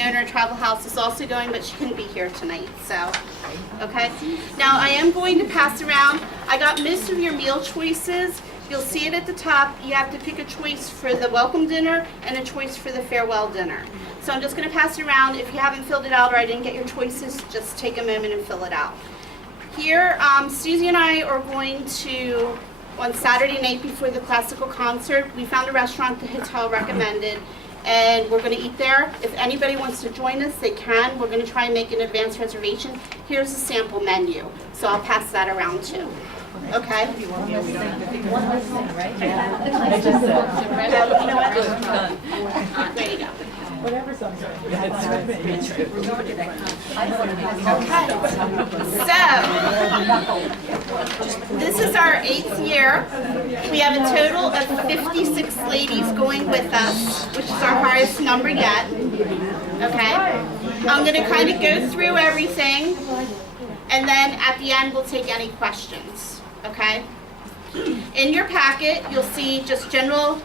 the owner of Travel House, is also going, but she couldn't be here tonight, so, okay? Now, I am going to pass around. I got most of your meal choices. You'll see it at the top. You have to pick a choice for the welcome dinner and a choice for the farewell dinner. So I'm just going to pass it around. If you haven't filled it out or I didn't get your choices, just take a moment and fill it out. Here, Susie and I are going to, on Saturday night before the classical concert, we found a restaurant the hotel recommended, and we're going to eat there. If anybody wants to join us, they can. We're going to try and make an advance reservation. Here's a sample menu, so I'll pass that around too. Okay? One last thing, right? There you go. Whatever sounds right. So, this is our 8th year. We have a total of 56 ladies going with us, which is our highest number yet. Okay? I'm going to kind of go through everything, and then at the end we'll take any questions. Okay? In your packet, you'll see just general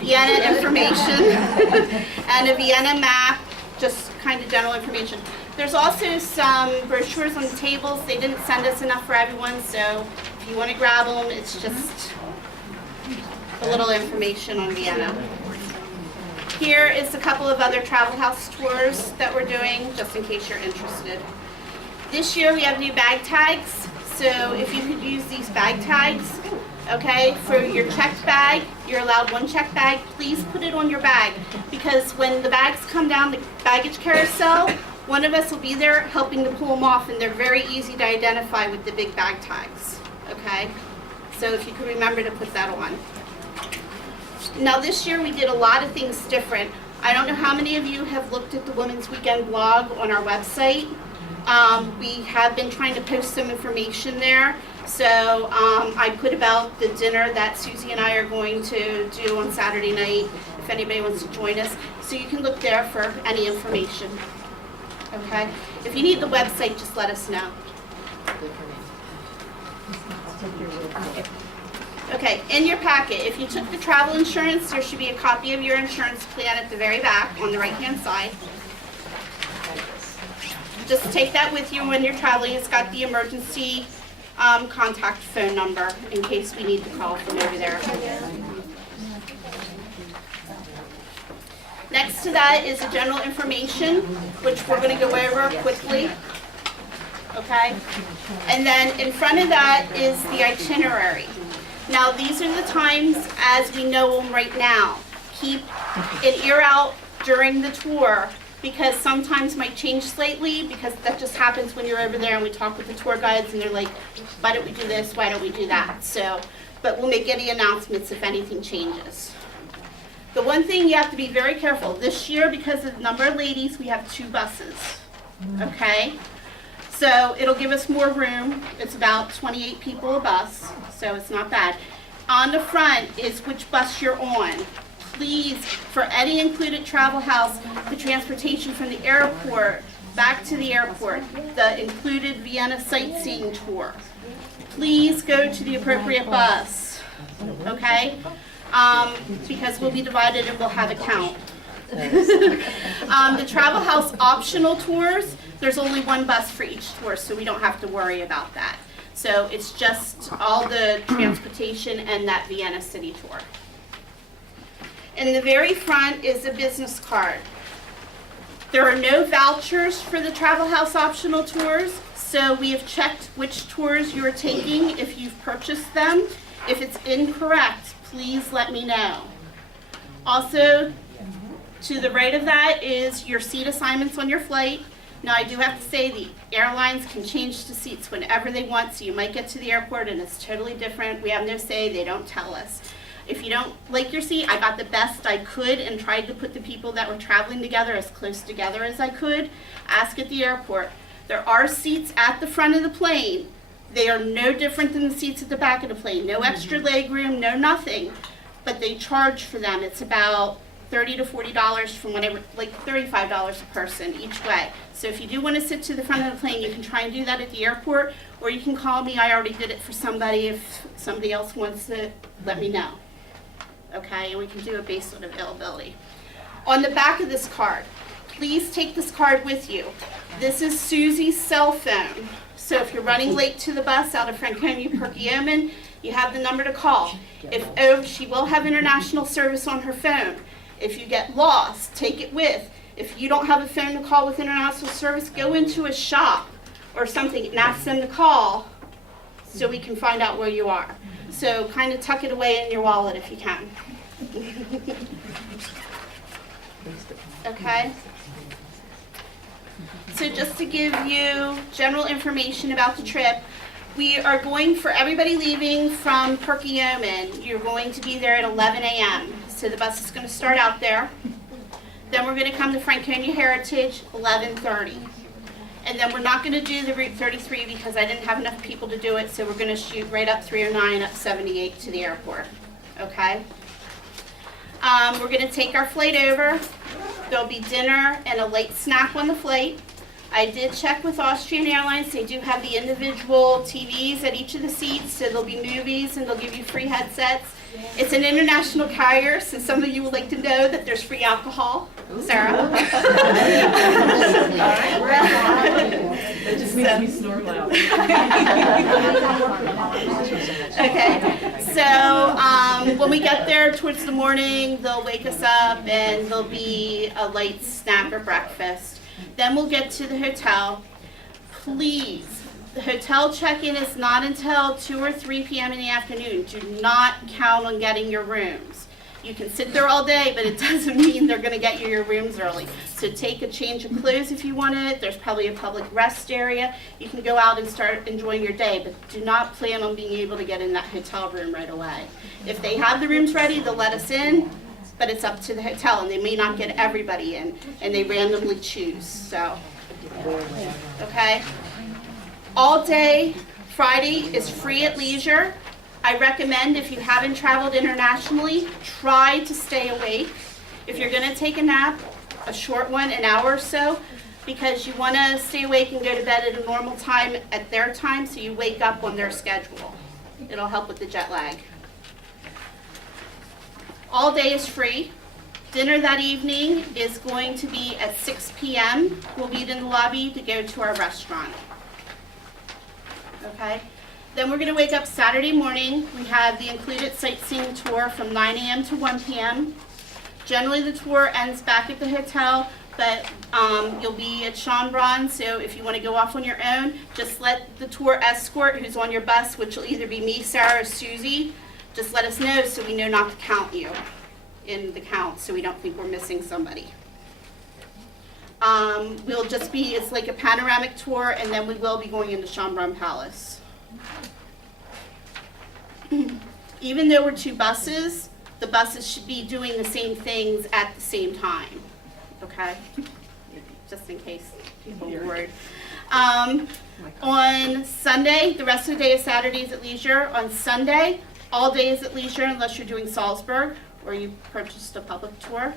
Vienna information and a Vienna map, just kind of general information. There's also some brochures on the tables. They didn't send us enough for everyone, so if you want to grab them, it's just a little information on Vienna. Here is a couple of other Travel House tours that we're doing, just in case you're interested. This year we have new bag tags. So if you could use these bag tags, okay, for your checked bag, you're allowed one checked bag. Please put it on your bag, because when the bags come down the baggage carousel, one of us will be there helping to pull them off, and they're very easy to identify with the big bag tags, okay? So if you could remember to put that on. Now this year we did a lot of things different. I don't know how many of you have looked at the Women's Weekend blog on our website. We have been trying to post some information there. So I put about the dinner that Susie and I are going to do on Saturday night, if anybody wants to join us. So you can look there for any information. Okay? If you need the website, just let us know. Okay, in your packet, if you took the travel insurance, there should be a copy of your insurance plan at the very back on the right-hand side. Just take that with you when you're traveling. It's got the emergency contact phone number in case we need to call from over there. Next to that is the general information, which we're going to go over quickly. Okay? And then in front of that is the itinerary. Now, these are the times as we know them right now. Keep an ear out during the tour, because sometimes might change slightly, because that just happens when you're over there and we talk with the tour guides and they're like, why don't we do this, why don't we do that? So, but we'll make any announcements if anything changes. The one thing you have to be very careful, this year because of the number of ladies, we have 2 buses, okay? So it'll give us more room. It's about 28 people a bus, so it's not bad. On the front is which bus you're on. Please, for any included Travel House, the transportation from the airport back to the airport, the included Vienna sightseeing tour, please go to the appropriate bus, okay? Because we'll be divided and we'll have a count. The Travel House optional tours, there's only 1 bus for each tour, so we don't have to worry about that. So it's just all the transportation and that Vienna city tour. In the very front is a business card. There are no vouchers for the Travel House optional tours, so we have checked which tours you're taking if you've purchased them. If it's incorrect, please let me know. Also, to the right of that is your seat assignments on your flight. Now, I do have to say the airlines can change the seats whenever they want, so you might get to the airport and it's totally different. We have no say, they don't tell us. If you don't like your seat, I got the best I could and tried to put the people that were traveling together as close together as I could. Ask at the airport. There are seats at the front of the plane. They are no different than the seats at the back of the plane. No extra leg room, no nothing. But they charge for them. It's about $30 to $40 from whatever, like $35 a person each way. So if you do want to sit to the front of the plane, you can try and do that at the airport, or you can call me. I already did it for somebody. If somebody else wants to, let me know. Okay, and we can do it based on availability. On the back of this card, please take this card with you. This is Susie's cell phone. So if you're running late to the bus out of Franconia, Perkiomen, you have the number to call. She will have international service on her phone. If you get lost, take it with. If you don't have a phone to call with international service, go into a shop or something and ask them to call so we can find out where you are. So kind of tuck it away in your wallet if you can. Okay? So just to give you general information about the trip, we are going, for everybody leaving from Perkiomen, you're going to be there at 11 a.m. So the bus is going to start out there. Then we're going to come to Franconia Heritage, 11:30. And then we're not going to do the Route 33 because I didn't have enough people to do it, so we're going to shoot right up 309, up 78 to the airport. Okay? We're going to take our flight over. There'll be dinner and a late snack on the flight. I did check with Austrian Airlines. They do have the individual TVs at each of the seats, so there'll be movies and they'll give you free headsets. It's an international carrier, so some of you would like to know that there's free alcohol. Sarah? It just makes me snore loud. Okay, so when we get there towards the morning, they'll wake us up and there'll be a light snack or breakfast. Then we'll get to the hotel. Please, the hotel check-in is not until 2 or 3 p.m. in the afternoon. Do not count on getting your rooms. You can sit there all day, but it doesn't mean they're going to get you your rooms early. So take a change of clothes if you want it. There's probably a public rest area. You can go out and start enjoying your day, but do not plan on being able to get in that hotel room right away. If they have the rooms ready, they'll let us in, but it's up to the hotel, and they may not get everybody in, and they randomly choose. So, okay? All day Friday is free at leisure. I recommend, if you haven't traveled internationally, try to stay awake. If you're going to take a nap, a short one, an hour or so, because you want to stay awake and go to bed at a normal time at their time, so you wake up on their schedule. It'll help with the jet lag. All day is free. Dinner that evening is going to be at 6 p.m. We'll meet in the lobby to go to our restaurant. Okay? Then we're going to wake up Saturday morning. We have the included sightseeing tour from 9 a.m. to 1 p.m. Generally the tour ends back at the hotel, but you'll be at Schönbrunn, so if you want to go off on your own, just let the tour escort who's on your bus, which will either be me, Sarah, or Susie, just let us know so we know not to count you in the count, so we don't think we're missing somebody. We'll just be, it's like a panoramic tour, and then we will be going into Schönbrunn Palace. Even though we're 2 buses, the buses should be doing the same things at the same time, okay? Just in case people are worried. On Sunday, the rest of the day is Saturdays at leisure. On Sunday, all day is at leisure unless you're doing Salzburg or you purchased a public tour.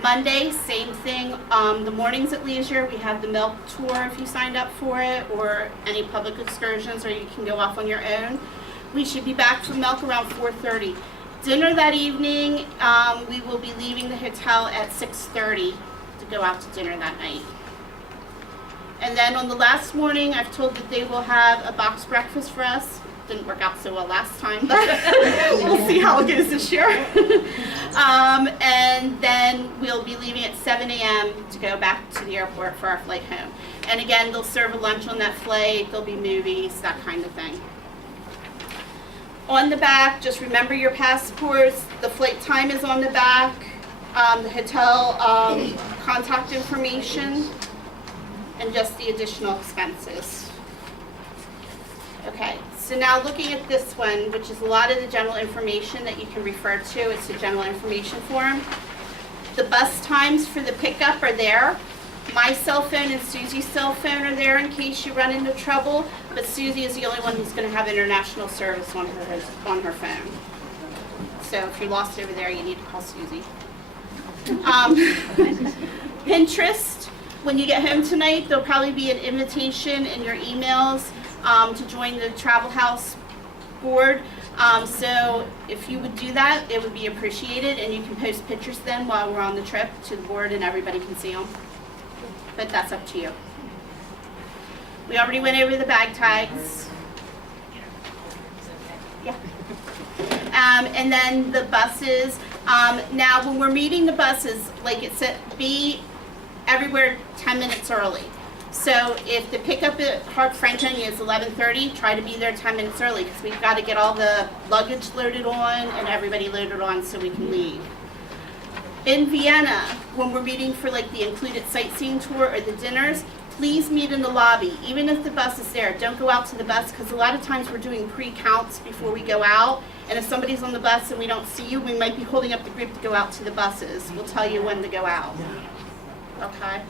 Monday, same thing. The morning's at leisure. We have the milk tour if you signed up for it, or any public excursions, or you can go off on your own. We should be back from milk around 4:30. Dinner that evening, we will be leaving the hotel at 6:30 to go out to dinner that night. And then on the last morning, I've told that they will have a boxed breakfast for us. Didn't work out so well last time, but we'll see how it goes this year. And then we'll be leaving at 7 a.m. to go back to the airport for our flight home. And again, they'll serve a lunch on that flight, there'll be movies, that kind of thing. On the back, just remember your passports. The flight time is on the back. The hotel contact information, and just the additional expenses. Okay, so now looking at this one, which is a lot of the general information that you can refer to. It's the general information form. The bus times for the pickup are there. My cell phone and Susie's cell phone are there in case you run into trouble, but Susie is the only one who's going to have international service on her phone. So if you're lost over there, you need to call Susie. Pinterest, when you get home tonight, there'll probably be an invitation in your emails to join the Travel House board. So if you would do that, it would be appreciated, and you can post pictures then while we're on the trip to the board and everybody can see them. But that's up to you. We already went over the bag tags. Yeah. And then the buses. Now, when we're meeting the buses, like it said, be everywhere 10 minutes early. So if the pickup at Harp Franconia is 11:30, try to be there 10 minutes early because we've got to get all the luggage loaded on and everybody loaded on so we can leave. In Vienna, when we're meeting for like the included sightseeing tour or the dinners, please meet in the lobby. Even if the bus is there, don't go out to the bus because a lot of times we're doing pre-counts before we go out. And if somebody's on the bus and we don't see you, we might be holding up the group to go out to the buses. We'll tell you when to go out. Okay?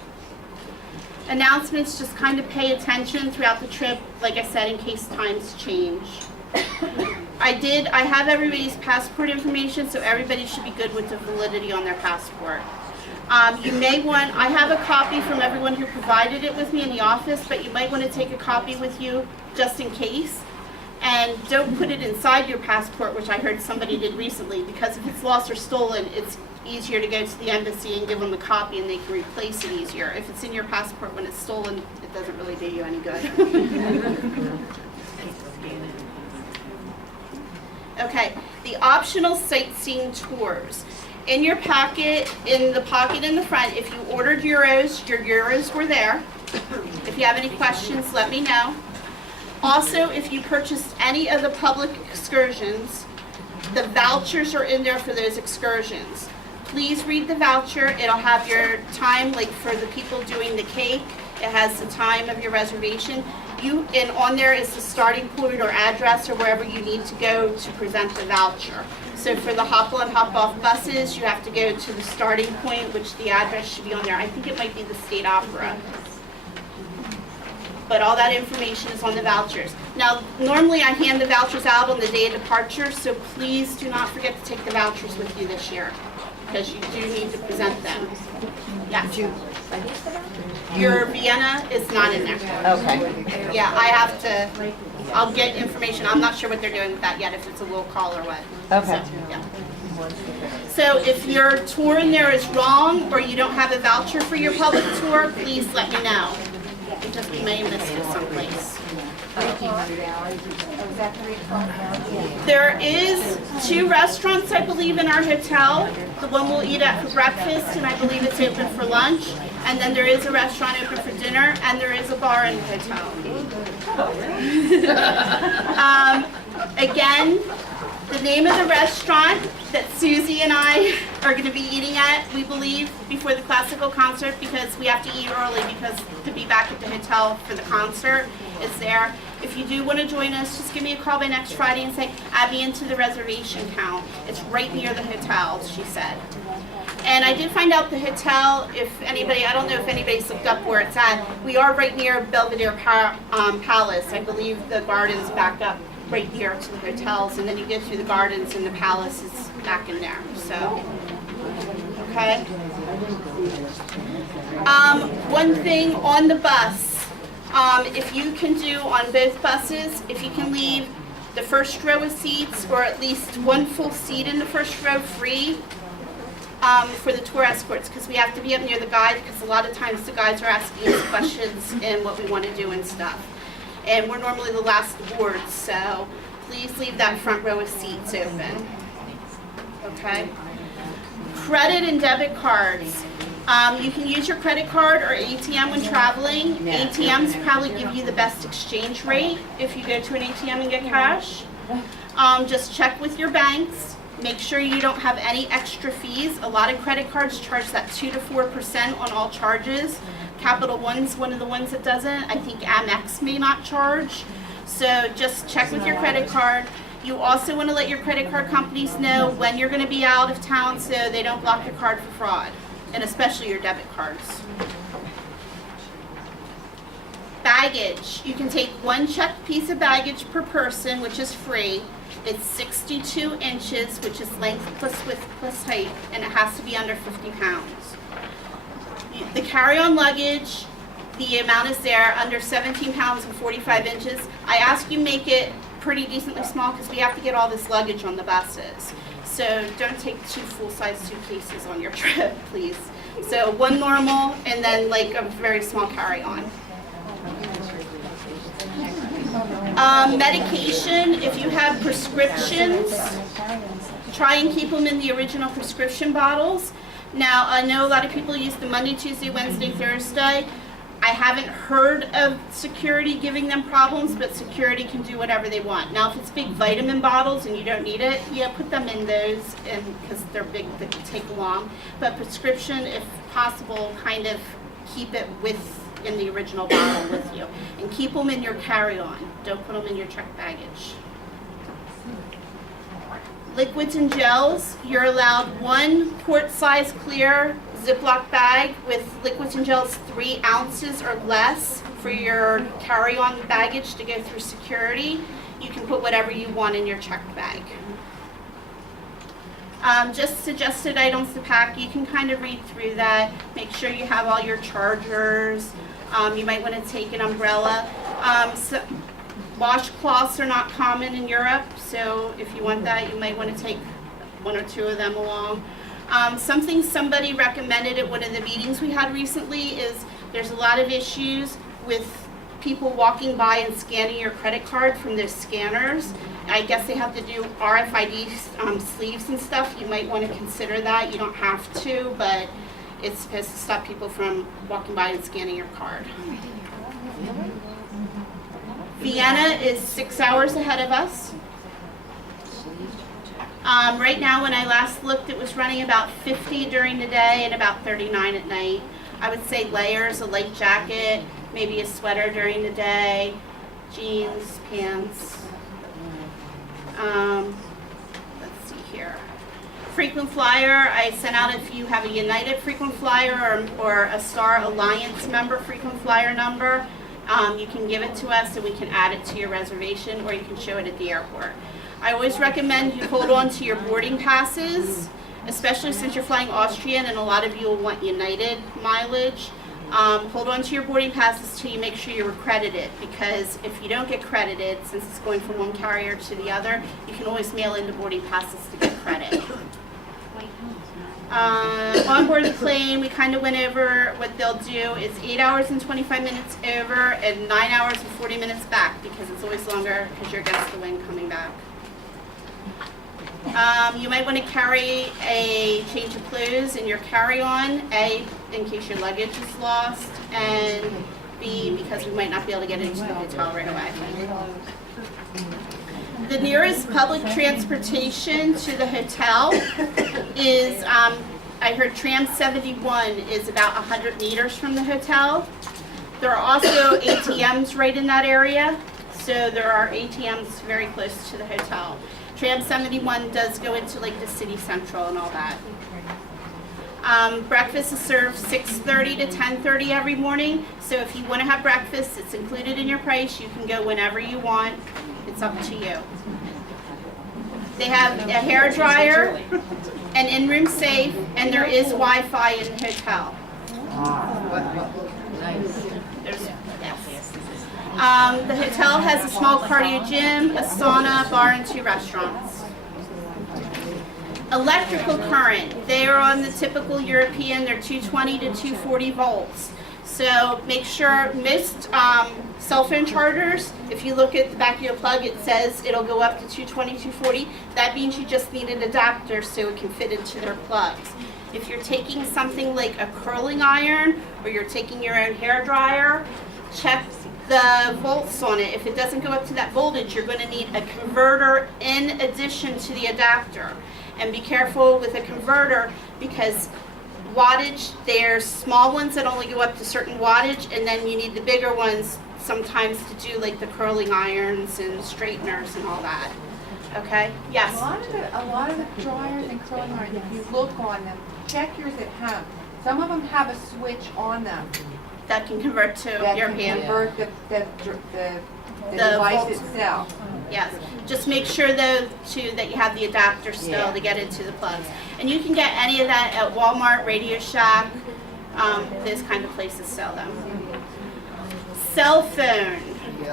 Announcements, just kind of pay attention throughout the trip, like I said, in case times change. I have everybody's passport information, so everybody should be good with the validity on their passport. You may want, I have a copy from everyone who provided it with me in the office, but you might want to take a copy with you just in case. And don't put it inside your passport, which I heard somebody did recently, because if it's lost or stolen, it's easier to go to the embassy and give them the copy and they can replace it easier. If it's in your passport when it's stolen, it doesn't really do you any good. Okay, the optional sightseeing tours. In your packet, in the pocket in the front, if you ordered euros, your euros were there. If you have any questions, let me know. Also, if you purchased any of the public excursions, the vouchers are in there for those excursions. Please read the voucher. It'll have your time, like for the people doing the cake, it has the time of your reservation. And on there is the starting point or address or wherever you need to go to present the voucher. So for the hop-on, hop-off buses, you have to go to the starting point, which the address should be on there. I think it might be the State Opera. But all that information is on the vouchers. Now, normally I hand the vouchers out on the day of departure, so please do not forget to take the vouchers with you this year, because you do need to present them. Yes. Your Vienna is not in there. Okay. Yeah, I have to, I'll get information. I'm not sure what they're doing with that yet, if it's a will call or what. Okay. So, yeah. So if your tour in there is wrong, or you don't have a voucher for your public tour, please let me know. Because we may have missed it someplace. There is 2 restaurants, I believe, in our hotel. The one we'll eat at for breakfast, and I believe it's open for lunch. And then there is a restaurant open for dinner, and there is a bar in the hotel. Again, the name of the restaurant that Susie and I are going to be eating at, we believe, before the classical concert, because we have to eat early because to be back at the hotel for the concert is there. If you do want to join us, just give me a call by next Friday and say, add me into the reservation count. It's right near the hotel, she said. And I did find out the hotel, if anybody, I don't know if anybody's looked up where it's at, we are right near Belvedere Palace. I believe the gardens back up right here to the hotels, and then you go through the gardens and the palace is back in there, so, okay. One thing on the bus, if you can do on both buses, if you can leave the first row of seats, or at least one full seat in the first row free, for the tour escorts, because we have to be up near the guide, because a lot of times the guides are asking us questions and what we want to do and stuff. And we're normally the last aboard, so please leave that front row of seats open. Okay? Credit and debit cards. You can use your credit card or ATM when traveling. ATMs probably give you the best exchange rate if you go to an ATM and get cash. Just check with your banks. Make sure you don't have any extra fees. A lot of credit cards charge that 2 to 4% on all charges. Capital One's one of the ones that doesn't. I think Amex may not charge. So just check with your credit card. You also want to let your credit card companies know when you're going to be out of town so they don't block your card for fraud, and especially your debit cards. Baggage. You can take 1 checked piece of baggage per person, which is free. It's 62 inches, which is length plus width plus height, and it has to be under 50 pounds. The carry-on luggage, the amount is there, under 17 pounds and 45 inches. I ask you make it pretty decently small because we have to get all this luggage on the buses. So don't take 2 full-size suitcases on your trip, please. So 1 normal and then like a very small carry-on. Medication, if you have prescriptions, try and keep them in the original prescription bottles. Now, I know a lot of people use the Monday, Tuesday, Wednesday, Thursday. I haven't heard of security giving them problems, but security can do whatever they want. Now, if it's big vitamin bottles and you don't need it, yeah, put them in those because they're big, they can take long. But prescription, if possible, kind of keep it in the original bottle with you. And keep them in your carry-on. Don't put them in your checked baggage. Liquids and gels, you're allowed 1 quart-size clear Ziploc bag with liquids and gels 3 ounces or less for your carry-on baggage to go through security. You can put whatever you want in your checked bag. Just suggested items to pack, you can kind of read through that. Make sure you have all your chargers. You might want to take an umbrella. Washcloths are not common in Europe, so if you want that, you might want to take 1 or 2 of them along. Something somebody recommended at one of the meetings we had recently is there's a lot of issues with people walking by and scanning your credit card from those scanners. I guess they have to do RFID sleeves and stuff. You might want to consider that. You don't have to, but it's supposed to stop people from walking by and scanning your card. Vienna is 6 hours ahead of us. Right now, when I last looked, it was running about 50 during the day and about 39 at night. I would say layers, a light jacket, maybe a sweater during the day, jeans, pants. Let's see here. Frequent flyer, I sent out if you have a United frequent flyer or a Star Alliance member frequent flyer number. You can give it to us and we can add it to your reservation, or you can show it at the airport. I always recommend you hold on to your boarding passes, especially since you're flying Austrian and a lot of you will want United mileage. Hold on to your boarding passes till you make sure you're accredited, because if you don't get credited, since it's going from one carrier to the other, you can always mail in the boarding passes to get credit. On board the plane, we kind of went over what they'll do. It's 8 hours and 25 minutes over and 9 hours and 40 minutes back, because it's always longer because you're against the wind coming back. You might want to carry a change of clothes in your carry-on, A, in case your luggage is lost, and B, because we might not be able to get into the hotel right away. The nearest public transportation to the hotel is, I heard Tram 71 is about 100 meters from the hotel. There are also ATMs right in that area, so there are ATMs very close to the hotel. Tram 71 does go into like the city central and all that. Breakfast is served 6:30 to 10:30 every morning, so if you want to have breakfast, it's included in your price. You can go whenever you want. It's up to you. They have a hair dryer, an in-room safe, and there is Wi-Fi in the hotel. The hotel has a small cardio gym, a sauna, bar, and 2 restaurants. Electrical current, they are on the typical European, they're 220 to 240 volts. So make sure, most cell phone chargers, if you look at the back of your plug, it says it'll go up to 220, 240. That means you just need an adapter so it can fit into their plugs. If you're taking something like a curling iron, or you're taking your own hair dryer, check the volts on it. If it doesn't go up to that voltage, you're going to need a converter in addition to the adapter. And be careful with a converter, because wattage, there's small ones that only go up to certain wattage, and then you need the bigger ones sometimes to do like the curling irons and straighteners and all that. Okay? Yes? A lot of the dryers and curling irons, if you look on them, check yours at home. Some of them have a switch on them That can convert to that your can hand. convert the device volts. itself. Yes, just make sure though too that you have the adapter still to get into the plugs. And you can get any of that at Walmart, Radio Shack, those kind of places sell them. Cell phone.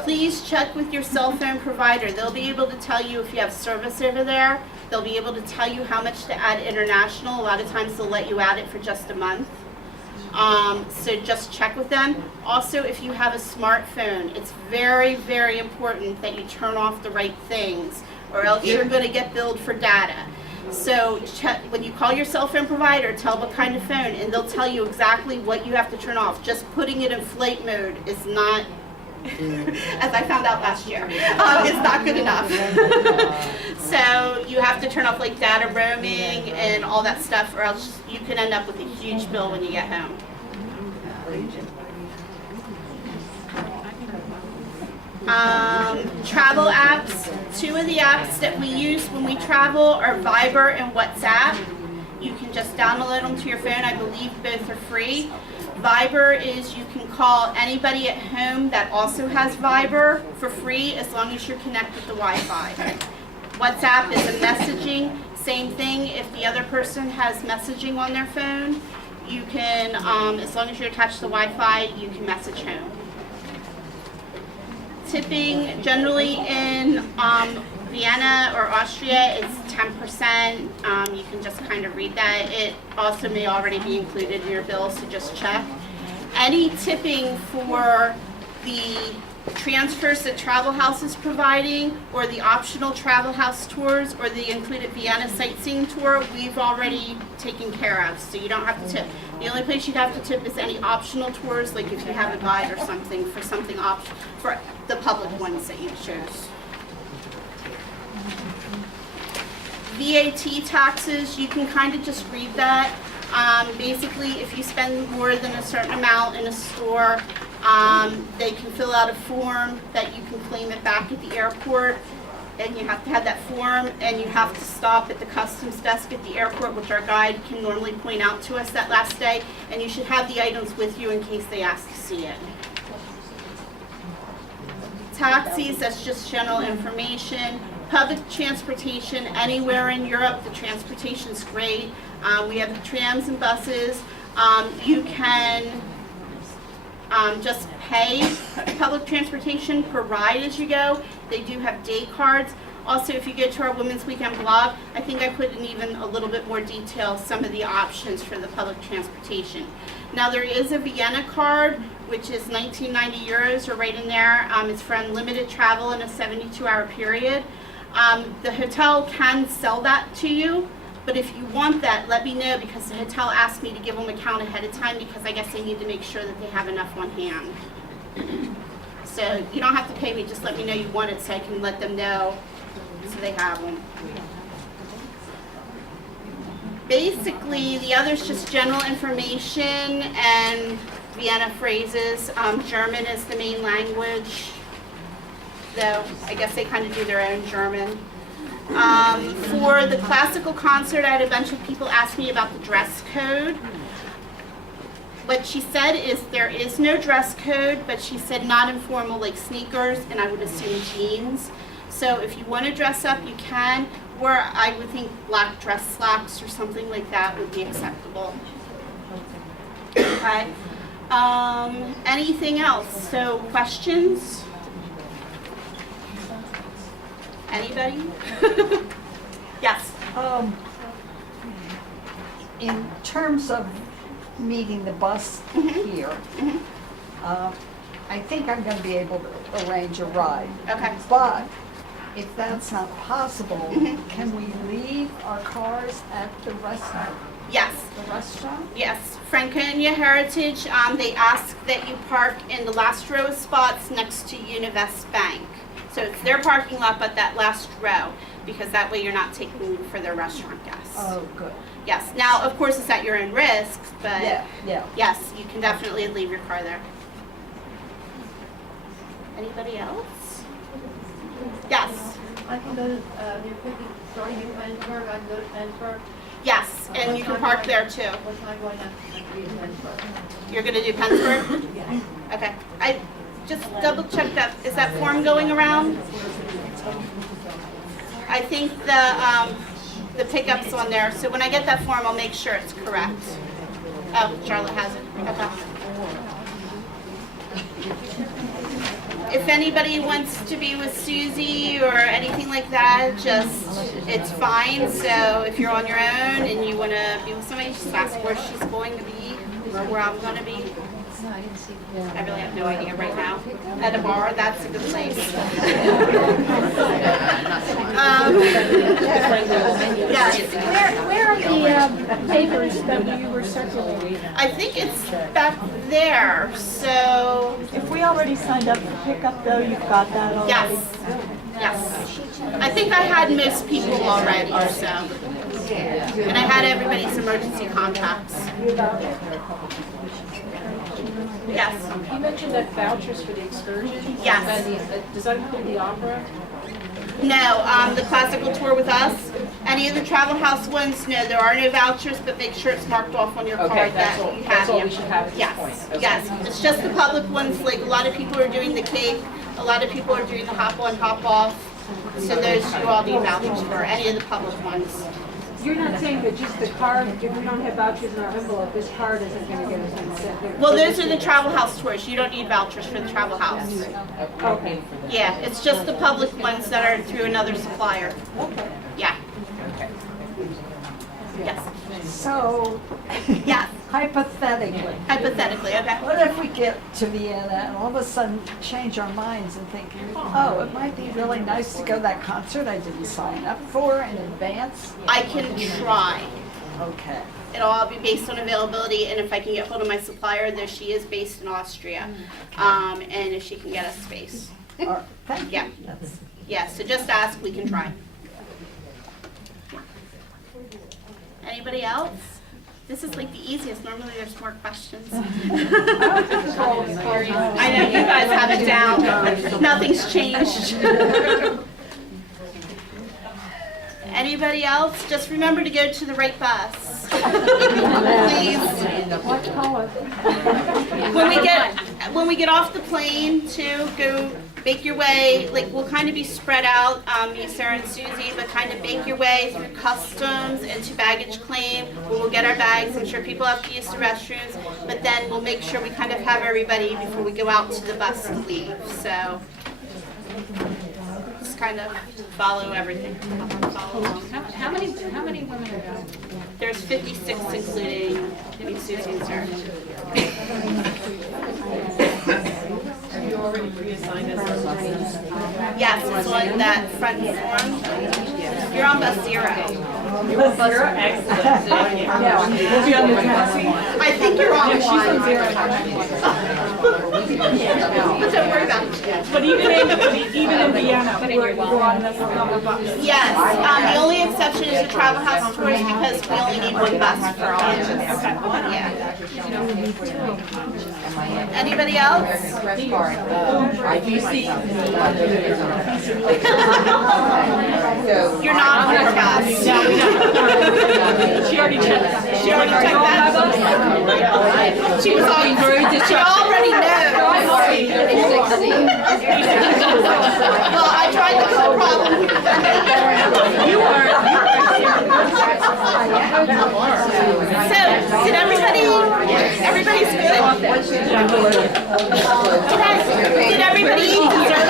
Please check with your cell phone provider. They'll be able to tell you if you have service over there. They'll be able to tell you how much to add international. A lot of times they'll let you add it for just a month. So just check with them. Also, if you have a smartphone, it's very, very important that you turn off the right things, or else you're going to get billed for data. So check, when you call your cell phone provider, tell what kind of phone, and they'll tell you exactly what you have to turn off. Just putting it in flight mode is not, as I found out last year, is not good enough. So you have to turn off like data roaming and all that stuff, or else you can end up with a huge bill when you get home. Travel apps. Two of the apps that we use when we travel are Viber and WhatsApp. You can just download them to your phone. I believe both are free. Viber is you can call anybody at home that also has Viber for free as long as you're connected to Wi-Fi. WhatsApp is a messaging. Same thing, if the other person has messaging on their phone, you can, as long as you're attached to Wi-Fi, you can message home. Tipping, generally in Vienna or Austria, is 10%. You can just kind of read that. It also may already be included in your bill, so just check. Any tipping for the transfers that Travel House is providing, or the optional Travel House tours, or the included Vienna sightseeing tour, we've already taken care of, so you don't have to tip. The only place you'd have to tip is any optional tours, like if you have a guide or something for something for the public ones that you chose. VAT taxes, you can kind of just read that. Basically, if you spend more than a certain amount in a store, they can fill out a form that you can claim it back at the airport, and you have to have that form, and you have to stop at the customs desk at the airport, which our guide can normally point out to us that last day, and you should have the items with you in case they ask to see it. Taxis, that's just general information. Public transportation, anywhere in Europe, the transportation's great. We have trams and buses. You can just pay public transportation per ride as you go. They do have day cards. Also, if you go to our Women's Weekend blog, I think I put in even a little bit more detail some of the options for the public transportation. Now, there is a Vienna card, which is 1990 euros, or right in there. It's for unlimited travel in a 72-hour period. The hotel can sell that to you, but if you want that, let me know, because the hotel asked me to give them a count ahead of time, because I guess they need to make sure that they have enough on hand. So you don't have to pay me, just let me know you want it so I can let them know so they have them. Basically, the other's just general information and Vienna phrases. German is the main language, though I guess they kind of do their own German. For the classical concert, I had a bunch of people ask me about the dress code. What she said is there is no dress code, but she said not informal, like sneakers, and I would assume jeans. So if you want to dress up, you can, or I would think black dress slacks or something like that would be acceptable. Okay. Anything else? So questions? Anybody? Yes. In terms of meeting the bus here, I think I'm going to be able to arrange a ride. Okay. But if that's not possible, can we leave our cars at the restaurant? Yes. The restaurant? Yes. Franconia Heritage, they ask that you park in the last row of spots next to Univest Bank. So it's their parking lot, but that last row, because that way you're not taking for their restaurant guests. Oh, good. Yes. Now, of course, it's at your own risk, but Yeah. yes, you can definitely leave your car there. Anybody else? Yes. I can go to, you're picking, starting in Pennsburg, I can go to Pennsburg. Yes, and you can park there too. What time do I have to be in Pennsburg? You're gonna do Pennsburg? Yes. Okay. I just double check that. Is that form going around? I think the pickup's on there, so when I get that form, I'll make sure it's correct. Oh, Charlotte has it. Okay. if anybody wants to be with Susie or anything like that, it's fine. So if you're on your own and you want to be with somebody, just ask where she's going to be, where I'm going to be. I really have no idea right now. At a bar, that's a good place. Yes. Where are the papers that you were circulating? I think it's back there. So If we already signed up for pickup though, you've got that already? yes, yes. I think I had most people already. So, and I had everybody's emergency contacts. Yes. You mentioned that vouchers for the excursion? Yes. Does that include the opera? No, the classical tour with us. Any of the travel house ones, no, there are no vouchers, but make sure it's marked off on your Okay, card that's that all- you have. that's all yeah. we should have at this Yes, point. Okay. yes. It's just the public ones, like a lot of people are doing the Cape, a lot of people are doing the hop on, hop off. So those you all need vouchers for, any of the public ones. You're not saying that just the card, if we don't have vouchers in our envelope, this card isn't gonna get us anything? Well, those are the travel house tours. You don't need vouchers for the travel house. Okay. Yeah, it's just the public ones that are through another supplier. Yeah. Yes. So, Yes. hypothetically, Hypothetically, okay. what if we get to Vienna and all of a sudden change our minds and think, oh, it might be really nice to go to that concert I didn't sign up for in advance? I can try. Okay. It'll all be based on availability, and if I can get hold of my supplier, though she is based in Austria, and if she can get us space. All right, thank you. Yeah. Yeah, so just ask, we can try. Anybody else? This is like the easiest. Normally there's more questions. I know, you guys have it down. Nothing's changed. Anybody else? Just remember to go to the right bus. Please. What color? When we get off the plane to go make your way, like we'll kind of be spread out, me, Sarah and Susie, but kind of make your way through customs into baggage claim, where we'll get our bags. I'm sure people have to use the restrooms, but then we'll make sure we kind of have everybody before we go out to the bus to leave. So just kind of follow everything. Follow along. How many women are going? There's 56, including me, Susie, and Sarah. Are you already pre-assigned as our buses? Yes, it's on that front form. You're on bus 0. Excellent. We'll be on the taxi. I think you're on 1. But don't worry about it. But even in Vienna, we're on this number bus. Yes, the only exception is the travel house tours because we only need 1 bus for all of us. Yeah. Anybody else? You're not on our bus. She already checked that. She already checked that. She was on. She already knows. Well, I tried to put a problem. So, did everybody's good? Did everybody eat dessert?